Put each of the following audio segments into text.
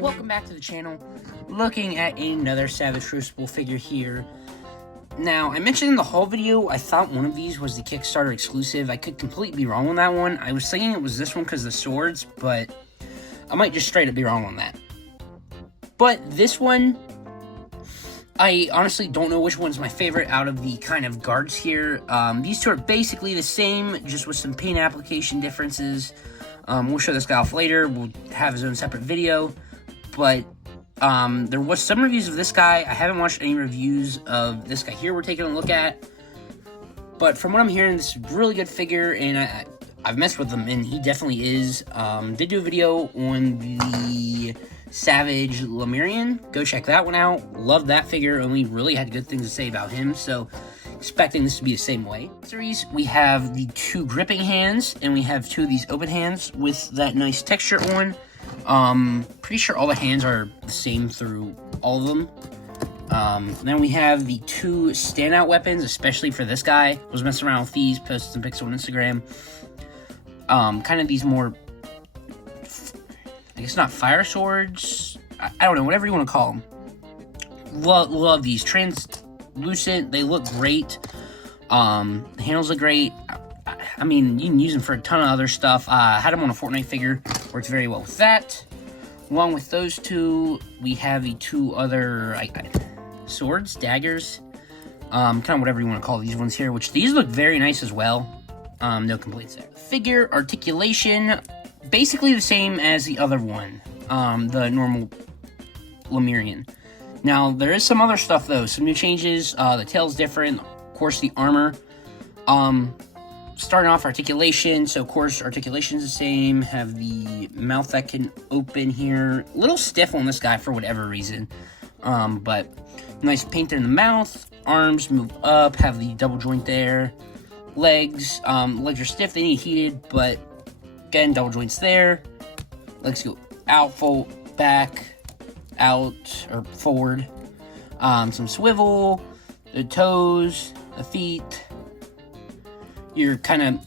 Welcome back to the channel. Looking at another Savage Crucible figure here. Now, I mentioned in the haul video, I thought one of these was the Kickstarter exclusive. I could completely be wrong on that one. I was thinking it was this one because of the swords, but I might just straight up be wrong on that. But this one, I honestly don't know which one's my favorite out of the kind of guards here. These two are basically the same, just with some paint application differences. We'll show this guy off later. We'll have his own separate video. But there was some reviews of this guy. I haven't watched any reviews of this guy here we're taking a look at. But from what I'm hearing, this is a really good figure, and I've messed with him, and he definitely is. Did do a video on the Savage Lemurian. Go check that one out. Loved that figure. Only really had good things to say about him, so expecting this to be the same way. Series, we have the two gripping hands, and we have two of these open hands with that nice texture on. Pretty sure all the hands are the same through all of them. Then we have the two standout weapons, especially for this guy. I was messing around with these, posted some pics on Instagram. Kind of these more, I guess not fire swords, I don't know, whatever you want to call them. Love these. Translucent, they look great. The handles look great. I mean, you can use them for a ton of other stuff. Had them on a Fortnite figure, works very well with that. Along with those two, we have the two other swords, daggers, kind of whatever you want to call these ones here, which these look very nice as well. No complaints there. Figure articulation, basically the same as the other one, the normal Lemurian. Now, there is some other stuff, though. Some new changes. The tail's different. Of course, the armor. Starting off articulation. So, of course, articulation's the same. Have the mouth that can open here. A little stiff on this guy for whatever reason. But nice paint in the mouth. Arms move up. Have the double joint there. Legs. Legs are stiff. They need heated. But, again, double joints there. Legs go out, fold, back, out, or forward. Some swivel. The toes. The feet. Your kind of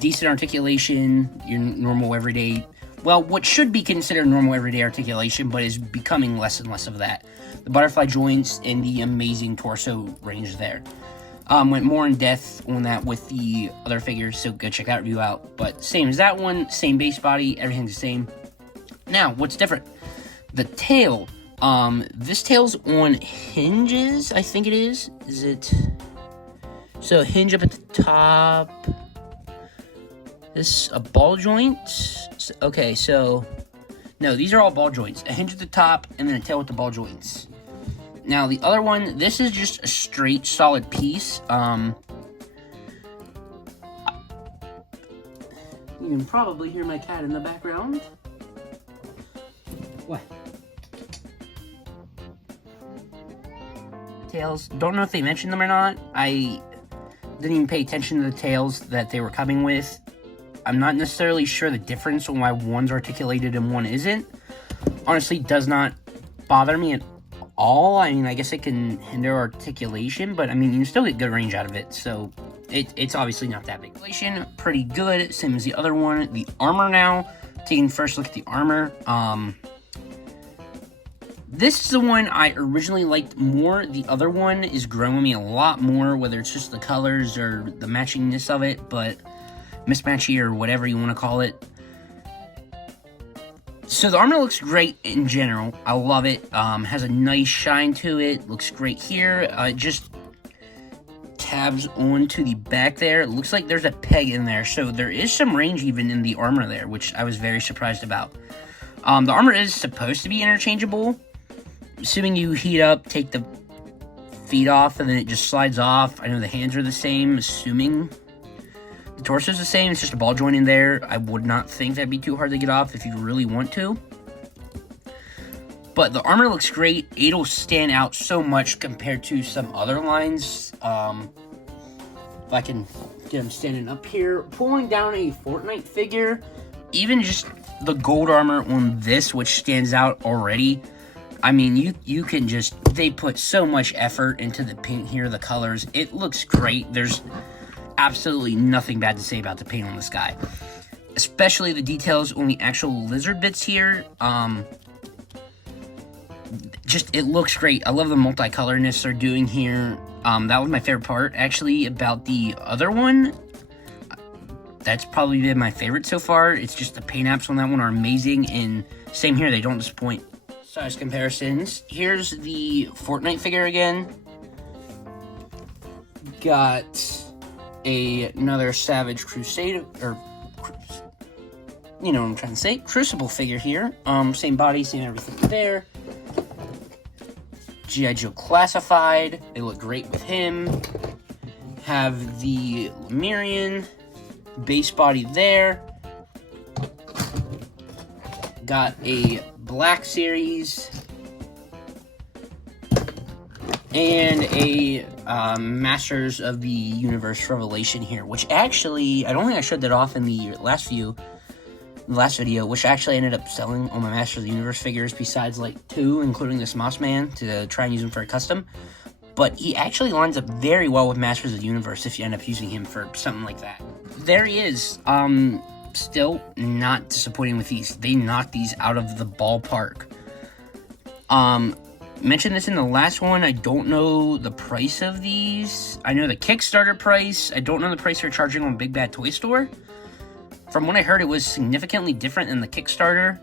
decent articulation, your normal everyday, well, what should be considered normal everyday articulation, but is becoming less and less of that. The butterfly joints and the amazing torso range there. Went more in depth on that with the other figures, so go check that review out. But same as that one, same base body, everything's the same. Now, what's different? The tail. This tail's on hinges, I think it is. Is it? So, hinge up at the top. This a ball joint. Okay, so no, these are all ball joints. A hinge at the top, and then a tail with the ball joints. Now, the other one, this is just a straight, solid piece. You can probably hear my cat in the background. What? Tails. Don't know if they mentioned them or not. I didn't even pay attention to the tails that they were coming with. I'm not necessarily sure the difference on why one's articulated and one isn't. Honestly, does not bother me at all. I mean, I guess it can hinder articulation, but I mean, you can still get good range out of it, so it's obviously not that big. Articulation, pretty good, same as the other one. The armor now, taking first look at the armor. This is the one I originally liked more. The other one is growing on me a lot more, whether it's just the colors or the matchingness of it, but mismatchy or whatever you want to call it. So the armor looks great in general. I love it. Has a nice shine to it. Looks great here. It just tabs onto the back there. It looks like there's a peg in there, so there is some range even in the armor there, which I was very surprised about. The armor is supposed to be interchangeable. Assuming you heat up, take the feet off, and then it just slides off. I know the hands are the same, assuming the torso is the same. It's just a ball joint in there. I would not think that'd be too hard to get off if you really want to. But the armor looks great. It'll stand out so much compared to some other lines. If I can get him standing up here. Pulling down a Fortnite figure. Even just the gold armor on this, which stands out already. I mean, you can just, they put so much effort into the paint here, the colors. It looks great. There's absolutely nothing bad to say about the paint on this guy. Especially the details on the actual lizard bits here. Just, it looks great. I love the multicolorness they're doing here. That was my favorite part, actually, about the other one. That's probably been my favorite so far. It's just the paint apps on that one are amazing, and same here, they don't disappoint. Size comparisons. Here's the Fortnite figure again. Got another Savage Crusade, or, you know what I'm trying to say, Crucible figure here. Same body, same everything there. G.I. Joe Classified. They look great with him. Have the Lemurian base body there. Got a Black Series. And a Masters of the Universe Revelation here, which actually, I don't think I showed that off in the last video, which actually ended up selling all my Masters of the Universe figures besides like 2, including this Moss Man, to try and use him for a custom. But he actually lines up very well with Masters of the Universe if you end up using him for something like that. There he is. Still not disappointing with these. They knocked these out of the ballpark. Mentioned this in the last one. I don't know the price of these. I know the Kickstarter price. I don't know the price they're charging on Big Bad Toy Store. From what I heard, it was significantly different than the Kickstarter.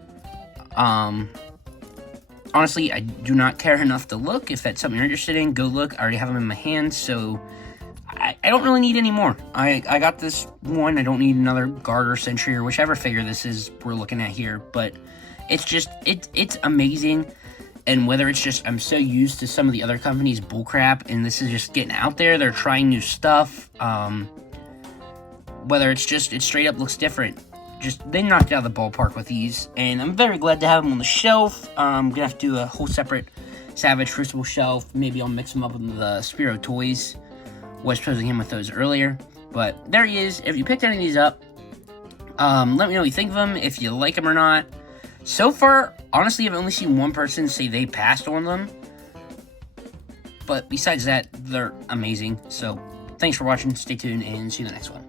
Honestly, I do not care enough to look. If that's something you're interested in, go look. I already have them in my hands, so I don't really need any more. I got this one. I don't need another Guard or Sentry or whichever figure this is we're looking at here. But it's just, it's amazing. And whether it's just, I'm so used to some of the other companies' bullcrap, and this is just getting out there, they're trying new stuff, whether it's just, it straight up looks different, just, they knocked it out of the ballpark with these, and I'm very glad to have them on the shelf. I'm gonna have to do a whole separate Savage Crucible shelf. Maybe I'll mix them up with the Spiro Toys. Was posing him with those earlier, but there he is. If you picked any of these up, let me know what you think of them, if you like them or not. So far, honestly, I've only seen one person say they passed on them. But besides that, they're amazing. So, thanks for watching. Stay tuned and see you in the next one.